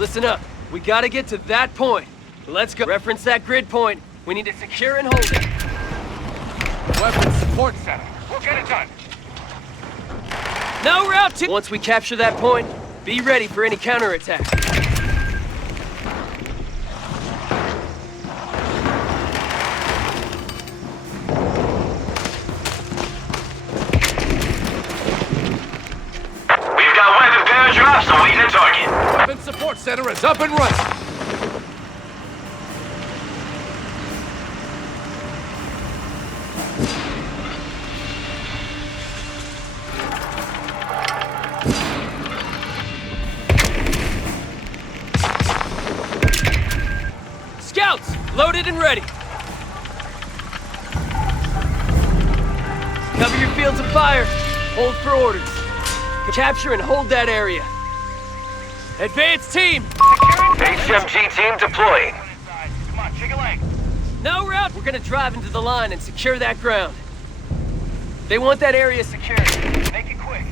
Listen up. We gotta get to that point. Let's go. Reference that grid point. We need to secure and hold it. Weapons support center. We'll get it done. No route to... Once we capture that point, be ready for any counterattack. We've got weapon bearer drops awaiting the target. Weapons support center is up and running. Scouts, loaded and ready. Cover your fields of fire. Hold for orders. Capture and hold that area. Advance team! HMG team deploying. Come on, shake a leg. No route. We're gonna drive into the line and secure that ground. They want that area secured. Make it quick.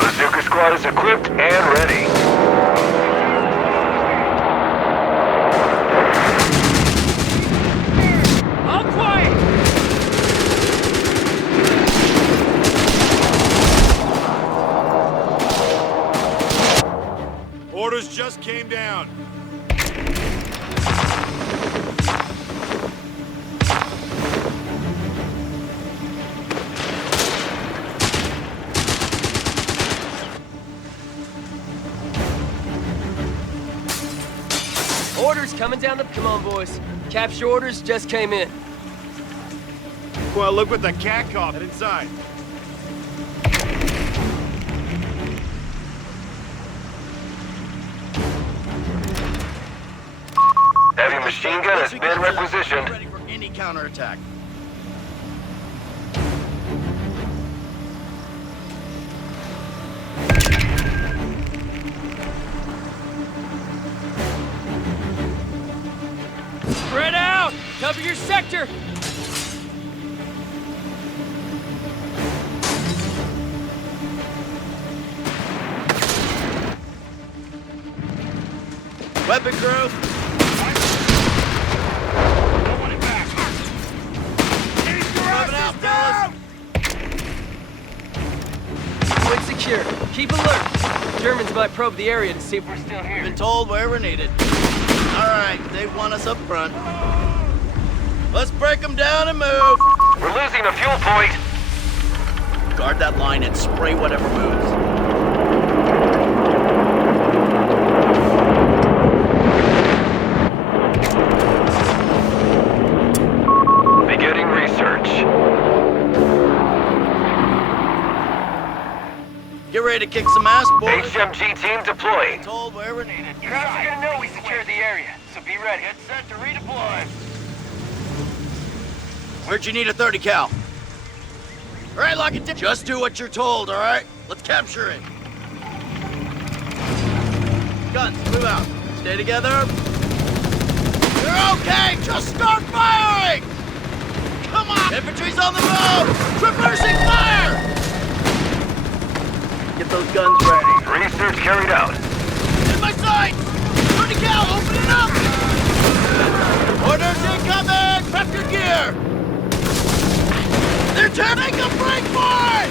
Bazooka squad is equipped and ready. All quiet! Orders just came down. Orders coming down the... Come on, boys. Capture orders just came in. Well, look what the cat called. Head inside. Heavy machine gun has been requisitioned. Ready for any counterattack. Spread out! Cover your sector! Weapon crew. Don't want it back. Moving out, fellas. Point secure. Keep alert. Germans might probe the area to see if we're still here. Been told where we're needed. All right, they want us up front. Let's break them down and move. We're losing a fuel point. Guard that line and spray whatever moves. Beginning research. Get ready to kick some ass, boys. HMG team deploying. Told where we're needed. You're gonna know we secured the area, so be ready. Get set to redeploy. Where'd you need a 30 cal? All right, lock it down. Just do what you're told, all right? Let's capture it. Guns, move out. Stay together. You're okay. Just start firing. Come on. Infantry's on the move. Traversing fire. Get those guns ready. Research carried out. In my sights. 30 cal, open it up. Orders incoming. Prep your gear. They're turning a break for it!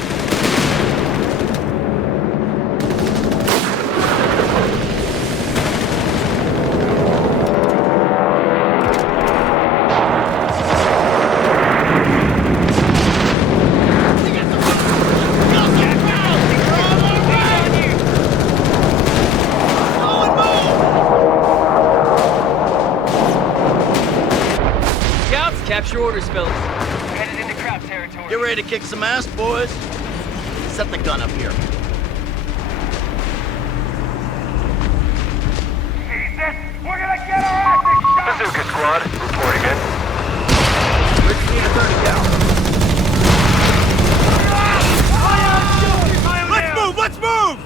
Scouts, capture orders, fellas. Headed into crap territory. Get ready to kick some ass, boys. Set the gun up here. Jesus! We're gonna get our asses shot! Bazooka squad reporting in. Where'd you need a 30 cal? Let's move! Let's move!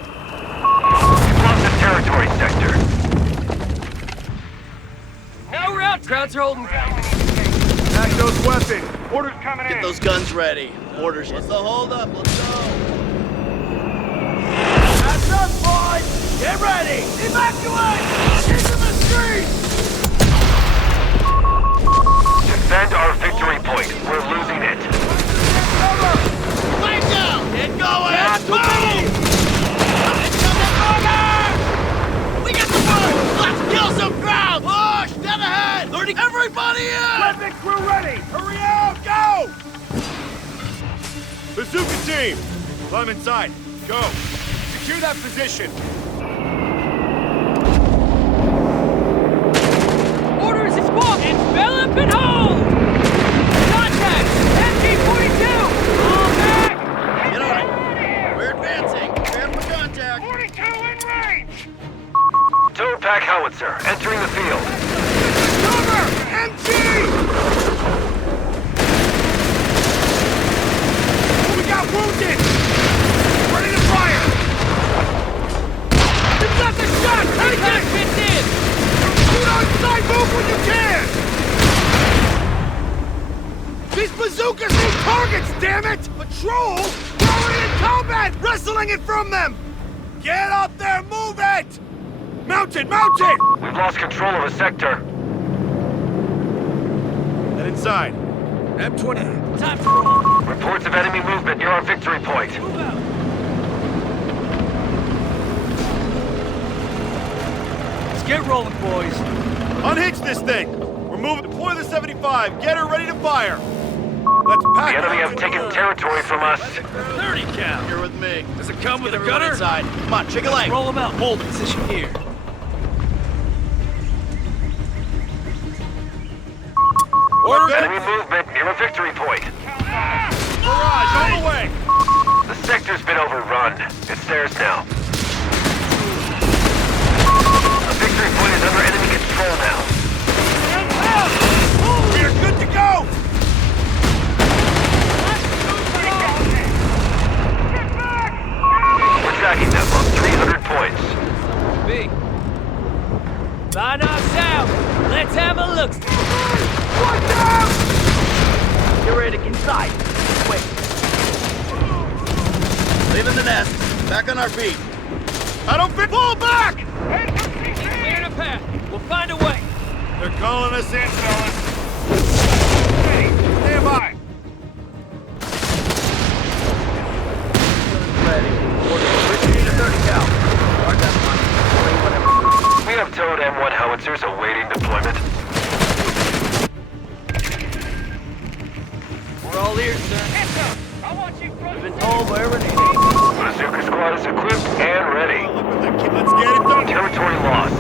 We've lost the territory sector. Scouts are holding ground. Pack those weapons. Orders coming in. Get those guns ready. Orders. What's the holdup? Let's go. That's us, boys! Get ready! Evacuate! Into the streets! Defend our victory point. We're losing it. Lay down! Get going! Move! Incoming order! We get the bird! Let's kill some ground! Push! Dead ahead! 30! Everybody in! Weapon crew ready. Hurry out. Go. Bazooka team. Climb inside. Go. Secure that position. Orders is squawk! Envelop and hold! Contact! MG-42! All back! Get on it! We're advancing! Prepare for contact! 42 in range! Two pack howitzer entering the field. Cover. MG. We got wounded. Ready to fire. You've got the shot. Take it. Fits in! Shoot on sight. Move when you can. These bazookas need targets, damn it! Patrol? We're already in combat! Wrestling it from them! Get up there, move it! Mount it, mount it! We've lost control of a sector. Head inside. M20. Time to roll! Reports of enemy movement near our victory point. Move out! Let's get rolling, boys. Unhitch this thing! We're moving. Deploy the 75. Get her ready to fire. Let's The pack enemy it. have taken territory from us. 30 count! You're with me. Does it come with a Get everyone gunner? inside. Come on, chicken leg. Roll them out. Hold position here. Order. Enemy movement near a victory point. Barrage on the way. The sector's been overrun. It's theirs now. A victory point is under enemy control now. We are good to go. We're tracking them on 300 points. B. Line us out. Let's have a look. Watch out! Get ready to inside. Wait. Leaving the nest. Back on our feet. I don't fit. Pull back! Clear the path. We'll find a way. They're calling us in, fellas. Hey, stand by. Ready. Order. 30 cal. Guard that line. Whatever moves. We have towed M1 howitzers awaiting deployment. We're all ears, sir. I want you We've been told wherever needed. Bazooka squad is equipped and ready. Look at the kid. Let's get it done. Territory lost.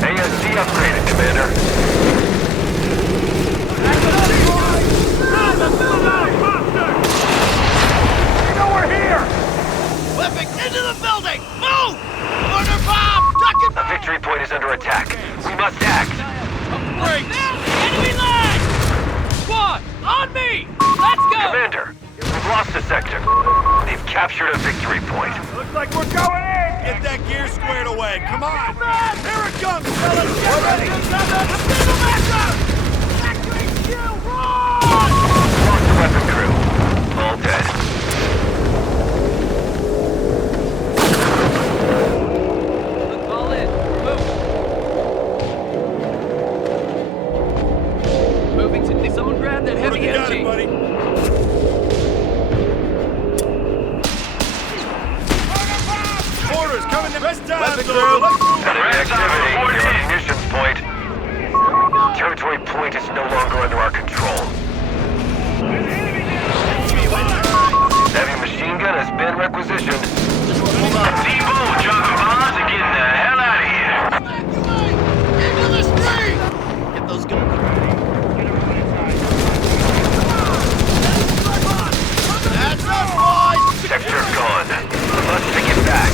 ASC upgraded, Commander. You know we're here. Weapon into the building! Move! Order bomb! Duck and The victory point is under attack. We must act. Brakes! Enemy line! Squad, on me! Let's go! Commander, we've lost a sector. They've captured a victory point. Looks like we're going in. Get that gear squared away. Come on. Here it comes, fellas. Get ready. Lost the weapon crew. All dead. Fall in. Move. Moving to... Someone grab that heavy You got it, MG. buddy. Orders coming to rest time, Weapon sir. crew. Let's move. Enemy activity near our munitions point. Territory point is no longer under our control. Heavy machine gun has been requisitioned. Hold on. Depot, dropping bombs and getting the hell out of here. Evacuate! Into the street! Get those guns ready. That's us, boys! Sector gone. Let's take it back.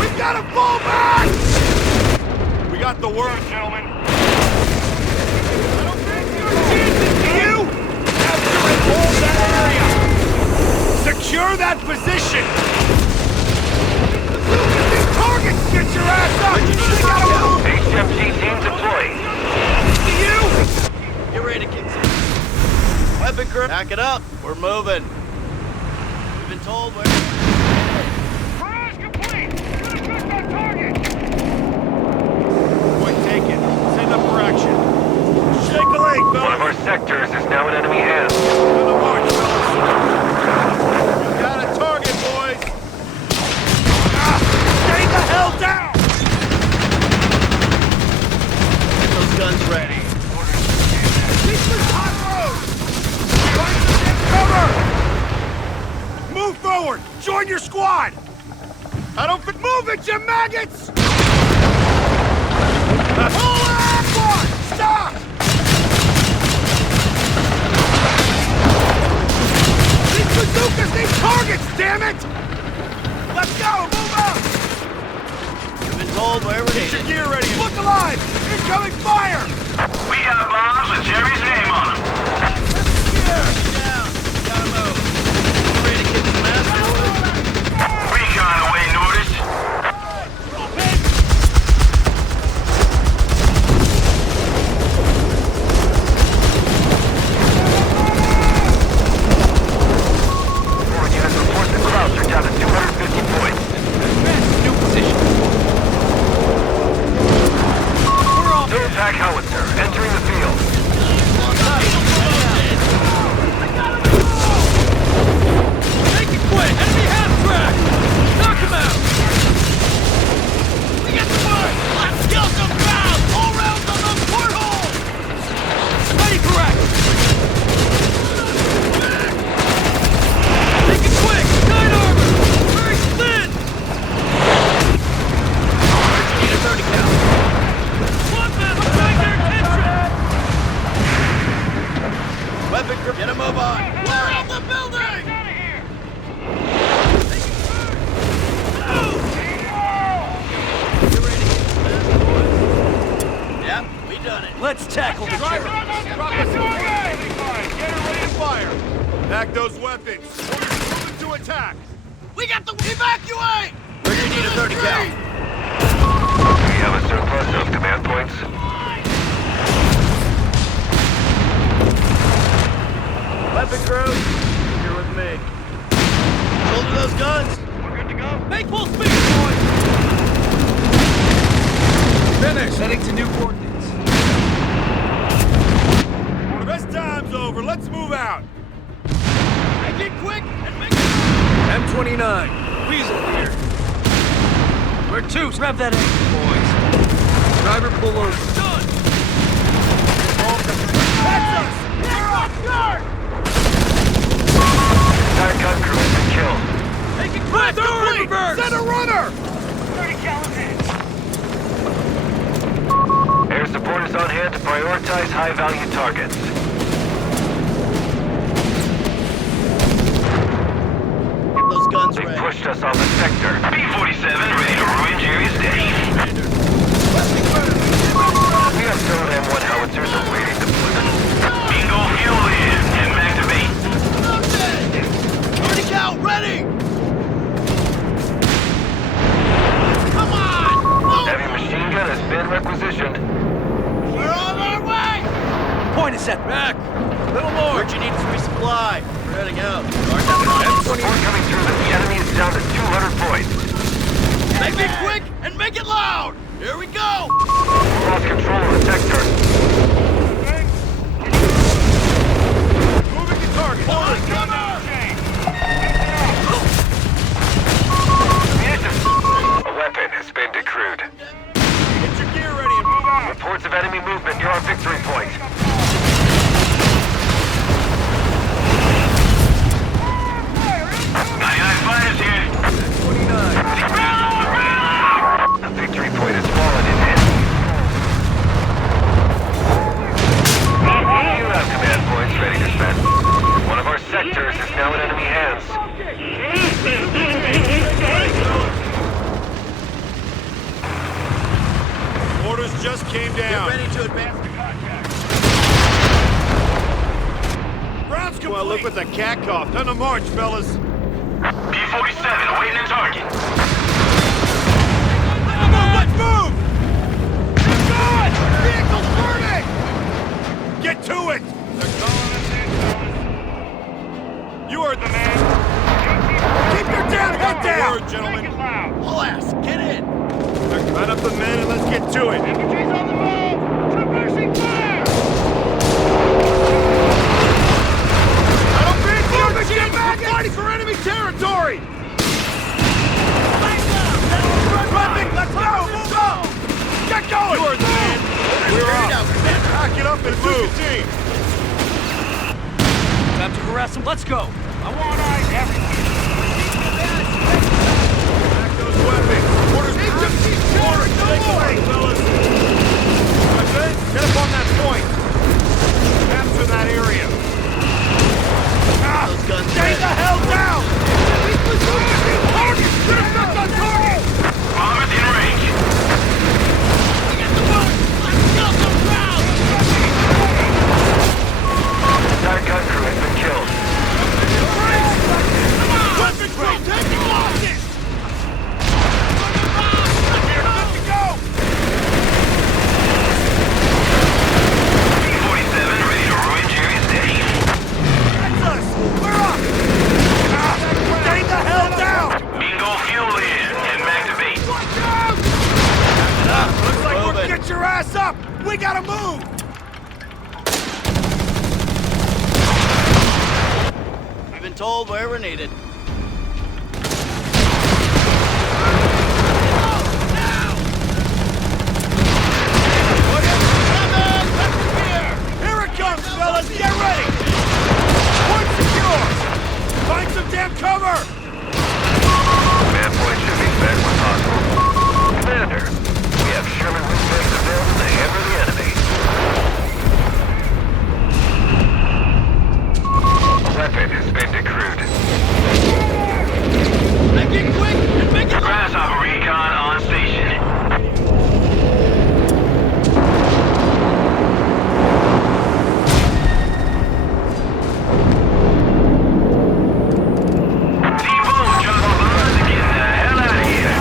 We've got to fall back. We got the word, gentlemen. You capture and hold that area. Secure that position. These targets, get your ass up. Where'd you need to Eight HMG team deploy. Get ready to kick some. Weapon crew, back it up. We're moving. We've been told where. Barrage complete! Effect on target! Point taken. Send up for action. Shake a leg, One of fellas. our sectors is now in enemy hands. To the march, fellas. We got a target, boys. Stay the hell down! Get those guns ready. Keep this hot road! Find some cover! Move forward! Join your squad! I don't fit. Move it, you maggots! Hold on! Stop! These bazookas need targets, damn it! Let's go! Move out! We've been told where we're Get your needed. gear ready! Look alive! Incoming fire! We got bombs with Jerry's name on them. Down. Gotta move. Get ready to kick some ass, boys. Recon away notice. Forward units report the Krauts are down to 250 points. Advance to new position. We're off. No attack howitzer entering the field. Make it quick! Enemy half track! Knock him out! We get the word! Let's kill some ground! All rounds on the porthole! Ready for action! Make it quick! Nine armor! Very thin! Need a 30 count. One man behind their attention! Weapon grip, get a move on. We're out the building! Get ready to kick some ass, boys. Yep, we done it. Let's tackle the terror. Fire! Pack those weapons! Moving to attack! We got the evacuate! Where you need a 30 count? We have a surplus of command points. Weapon crew, you're with me. Shoulder those guns. We're good to go. Make full speed, boys! Finish! Heading to new coordinates. The best time's over. Let's move out. Make it quick and make it. M29, Weasel here. We're two. Rev that engine, boys. Driver, pull over. Done! That's us! We're off guard! Entire gun crew has been killed. Make it quick! Throw her in reverse! Send a runner! 30 caliber in. Air support is on hand to prioritize high-value targets. Get those guns They ready. pushed us on the sector. B-47 ready to ruin Jerry's day. We have several M1 howitzers awaiting deployment. Bingo fuel in and activate. 30 count ready! Come on! Move! Heavy machine gun has been requisitioned. We're on our way! Point is set back. Little more. Where'd you need to resupply? We're heading out. Start Support coming through, but the enemy is down to 200 points. Make it quick and make it loud! Here we go! Lost control of the sector. Moving to target. A weapon has been decrewed. Get your gear ready and move out. Reports of enemy movement near our victory point. 99 fighters here. 29. The victory point has fallen in enemy. You have command points ready to spend. One of our sectors is now in enemy hands. Orders just came Get down. ready to advance to contact. Rounds complete. Well, look what the cat coughed. On the march, fellas. B-47 awaiting a target. Let's move! Let's move! Get to it! They're calling us in, fellas. You are the man! Keep your damn head down! Word, gentlemen. Make it loud. Pull ass, get in! Line up the men and let's get to it! Infantry's on the move! Traversing fire! I don't mean to get back! We're fighting for enemy territory! Weapon, let's go! Move up! Get going! You are the man! We're up! Pack it up and move! Time to harass them. Let's go. I want eyes everywhere. Back those weapons! Orders! Orders! Take away, fellas! Get up on that point! Capture that area! Those guns Stay the hell down! These bazookas need targets! Get us back on target! Bombers in range. Get the one! Let's kill some ground! Entire gun crew has been killed. Weapons crew taking losses! We're good to go! P-47 ready to ruin Jerry's day. That's us! We're up! Stay the hell down! Bingo fuel in and back to base. Watch out! Looks like we're Moving. get your ass up! We gotta move! We've been told where we're needed. Here it comes, fellas! Get ready! Point secure! Find some damn cover! Man point should be back when possible. Commander, we have Sherman Whizzbangs available to hammer the enemy. Weapon has been decrewed. Make it quick and make it Grasshopper recon on station. T-Bone, drop a line to get the hell out of here.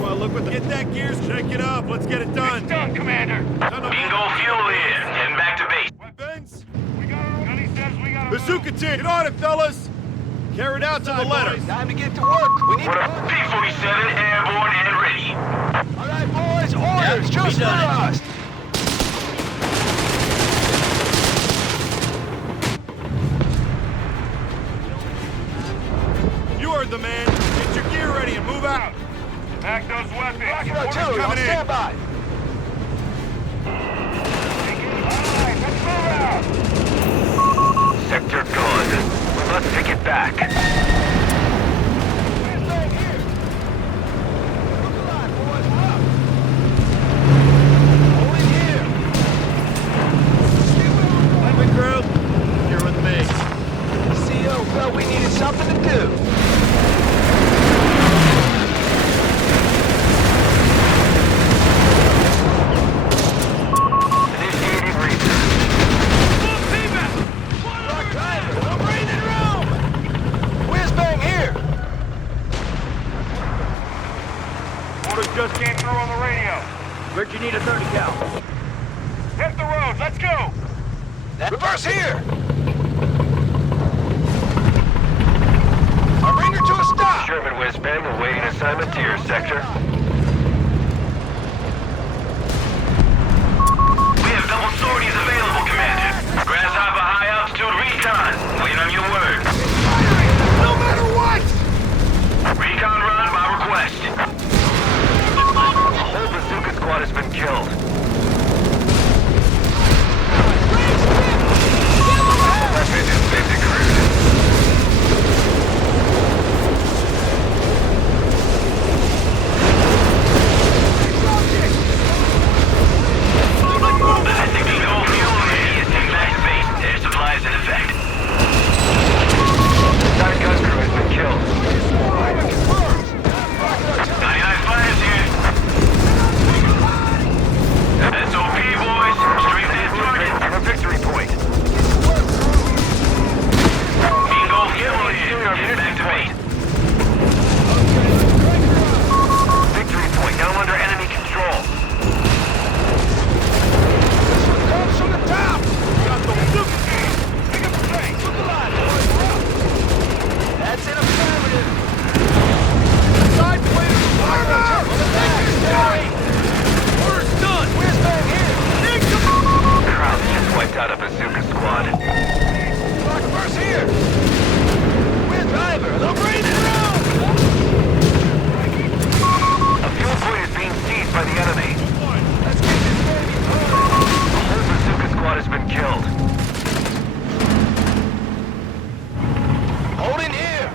Well, look what get that gears, shake it up. Let's get it done. Done, Commander. Bingo fuel in and back to base. Weapons! We got our... Gunny says we got our... Bazooka team, get on it, fellas! Carried out to the letter. Time to get to work. We need What a P-47 airborne and ready. All right, boys. Orders, just for us. You heard the man. Get your gear ready and move out. Back those weapons. Rocket artillery on standby. All right, let's move out. Sector gone. We must take it back. Whizzbang here. Look alive, boys. We're up. Hold it here. Weapon group, you're with me. CO felt we needed something to do. Initiating research. Whizzbang here. Orders just Came through on the radio. Where'd you need a 30 cal? Hit the road. Let's go. reverse here. I'll bring her to a stop. Sherman Whizzbang awaiting assignment to your sector. We have double sorties available, Commander. Grasshopper high altitude recon. Waiting on your word. No matter what! Recon run by request. A whole bazooka squad has been killed. Weapon has been decrewed. killed. Hold in here!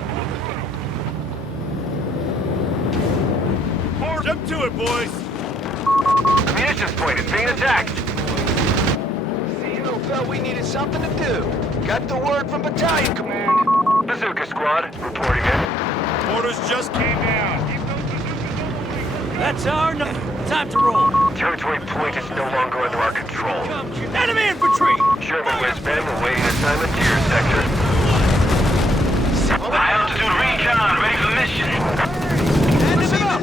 Jump to it, boys! The munitions point is being attacked. CEO felt we needed something to do. Got the word from battalion command. Bazooka squad, reporting in. Orders just came down. That's our time to roll. Territory point is no longer under our control. Enemy infantry! Sherman Whizzbang awaiting assignment to your sector. High altitude recon, ready for mission. Listen up!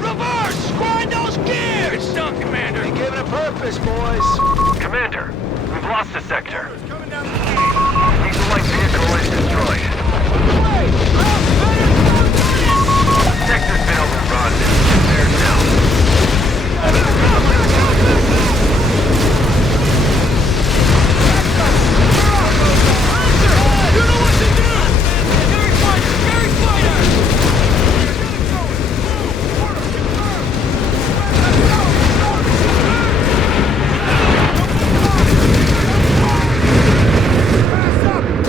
Reverse! Grind those gears! It's done, Commander. They gave it a purpose, boys. Commander, we've lost a sector. Coming down the Diesel light vehicle is destroyed. Sector's been overrun. It's there now. You know what to do! Carry fighter! Carry fighter!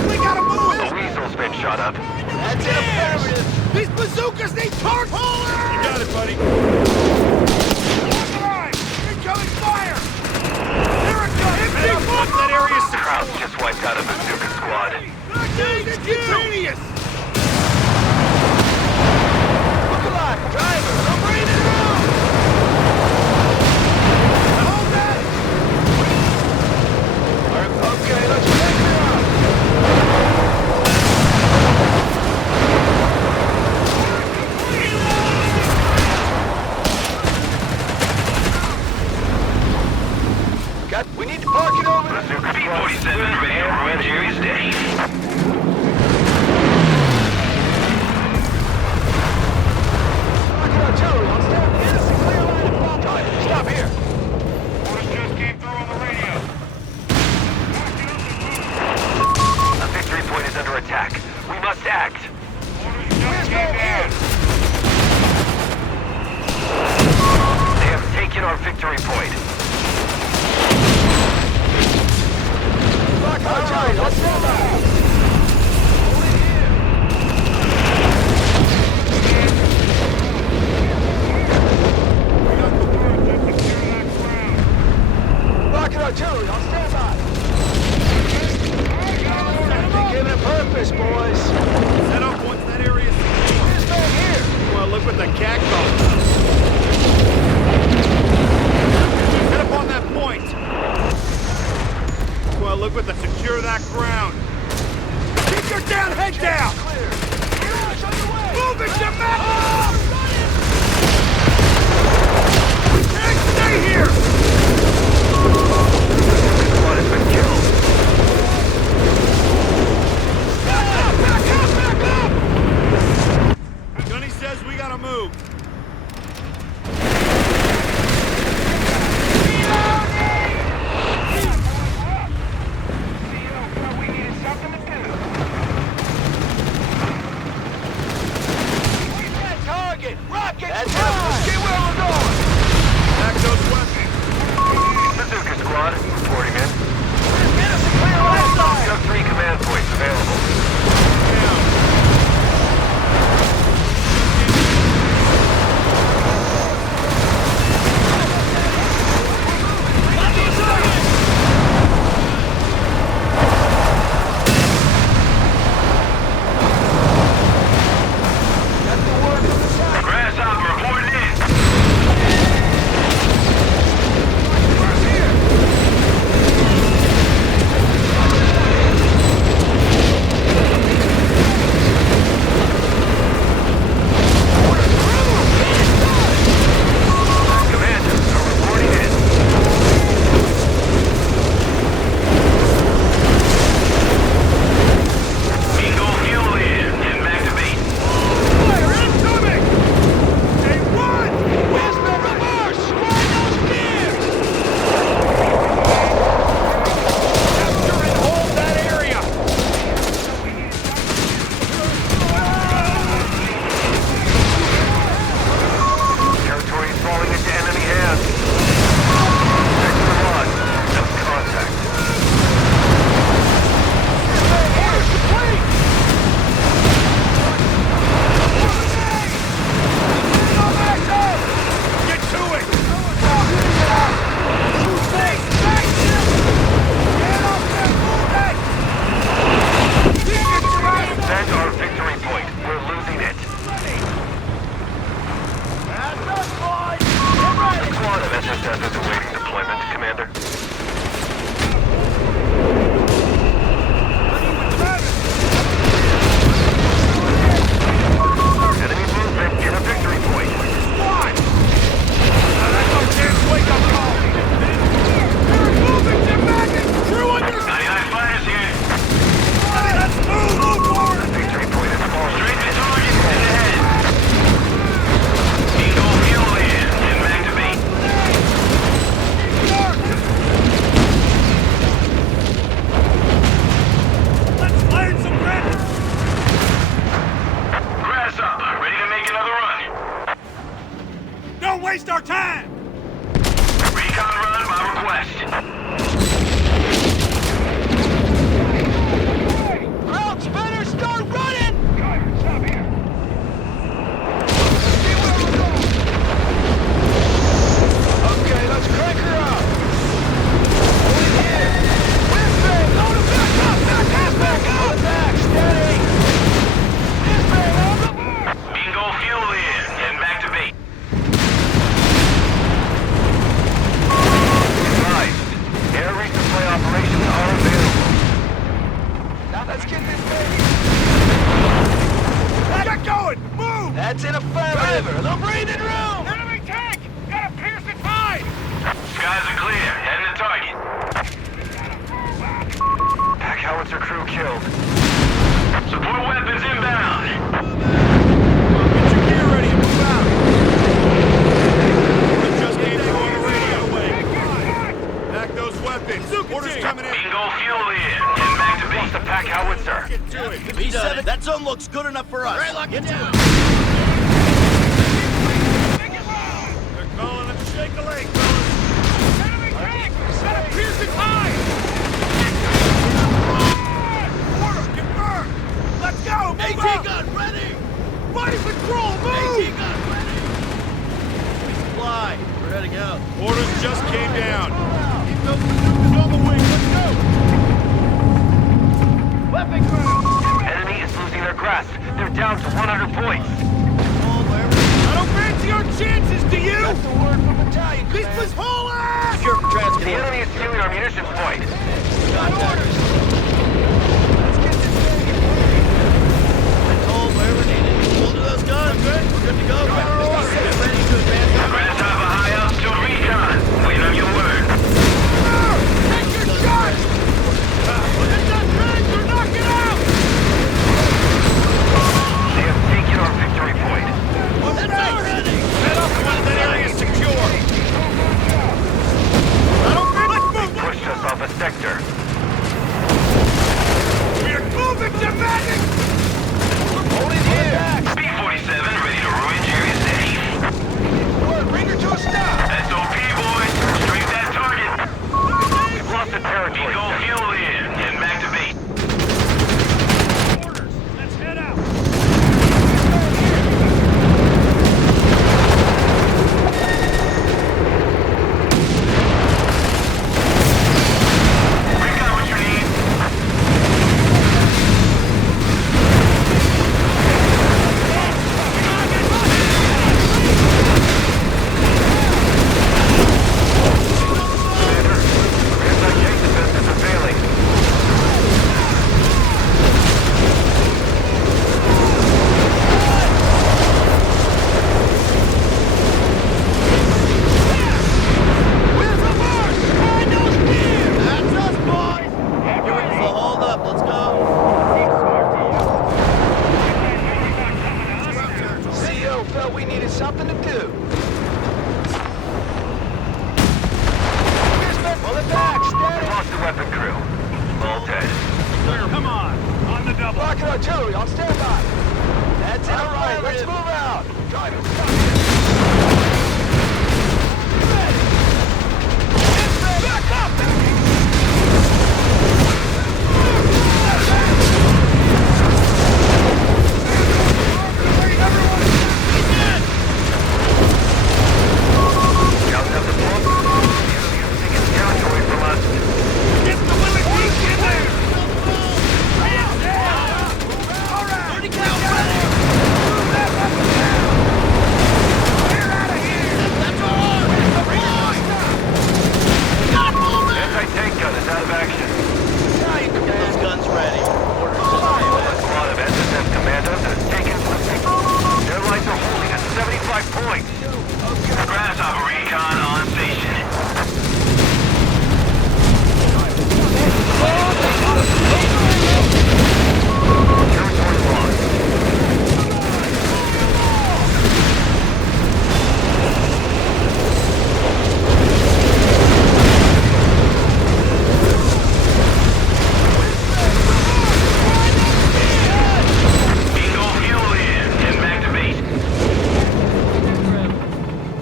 We gotta move! A weasel's been shot up. That's an affirmative. These bazookas need targets! You got it, buddy. Incoming fire! Here it comes! Empty once that area's Krauts just wiped out a bazooka squad. Dude, instantaneous! Look alive, driver! Don't breathe it out! Hold that! Okay, let's check it out. We need to park it over there. Bazooka squad is clear and ready for station. Park it artillery on stand. Get us a clear line of contact. Stop here. Orders just came through on the radio. A victory point is under attack. We must act. Orders just came Here. down. They have taken our victory point. Park artillery on stand. Rocket artillery on standby. They gave it a purpose, boys. Set up once that area's Where's back here? Well, look what the cat calls. Set up on that point. Well, look what the secure that ground. Keep your down head down! Clear. Move it, you man! Stay here! Squad has been killed. Back up! Gunny says we gotta move. CEO felt we needed something to do. Where's that target? Rocket! That's it. Let's get where we're going. Back those weapons. Bazooka squad silencer crew killed. Support weapons inbound. Get your gear ready and move out. Just came through on the radio wave. Pack those weapons. Orders coming in. Bingo fuel in. And back to base. The pack howitzer. Get to it. B7, that zone looks good enough for us. Get to it. They're calling it shake a leg, fellas. Enemy tank! Set a piercing high! Order, confirmed! Let's go! Move AT out! gun ready! Body patrol, move! AT gun ready! Fly. We're heading out. Orders just came down. Keep those bazookas on the wing. Let's go! Weapon crew! Enemy is losing their grasp. They're down to 100 points. I don't fancy our chances, do you? That's the word from battalion. This was whole ass! Secure for The transport. enemy is stealing our munitions point. Contact. Let's get this thing in play. Control wherever needed. Hold to those guns. We're good to go. Get ready to advance. Grasshopper high up to recon. Wait on your word. Take your shots! Get that tank or knock it out! They have taken our victory point. That's already. Head up when that area is secure. I don't think let's move! Pushed us off a sector. We're moving to medic! Hold it here. B-47 ready to ruin Jerry's day. Bring her to a stop! SOP, boys. Straight that target. We've lost the territory. Go fuel in and back to base. Orders! Let's head out! Bring out what you need. Anti-tank defenses are failing. That's us, boys. So hold up. Let's go. CEO felt we needed something to do. Whizzbang, pull it back, We've steady. lost the weapon crew. All dead. Come on the double! Rocket artillery on standby. That's All our right, let's primitive. move out. Driving. Back up! Scouts have the book. The enemy is taking territory from us. Get the willing beast in there! All right! 30 cal ready. Move that weapon down! Clear out of here! That's our Got it, pull back. Anti-tank gun is out of action. Those guns ready. Orders just A came in. squad of SSF commandos has taken their lines are holding at 75 points. Grasshopper recon on station. Territory lost. Bingo fuel in and back to base.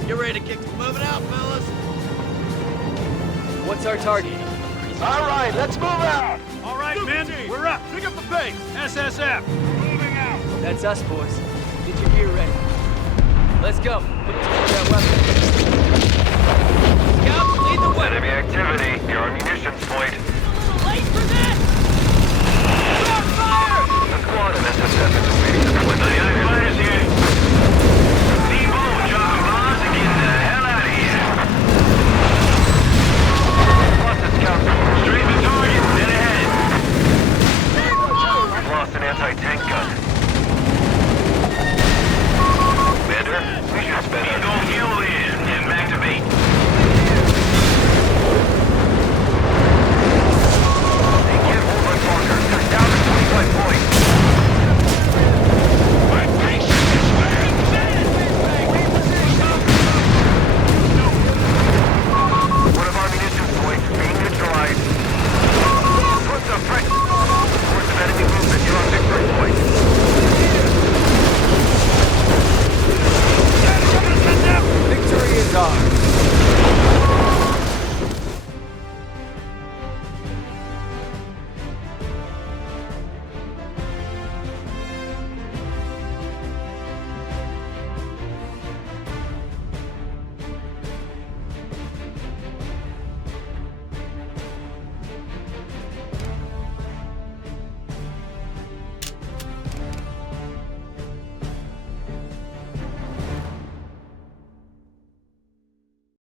Get ready to kick. Moving out, fellas. What's our target? All right, let's move out. All right, men, we're up. Pick up the pace. SSF. Moving out. That's us, boys. Get your gear ready. Let's go. Put that weapon. Scouts, lead the way. Enemy activity. Your munitions point.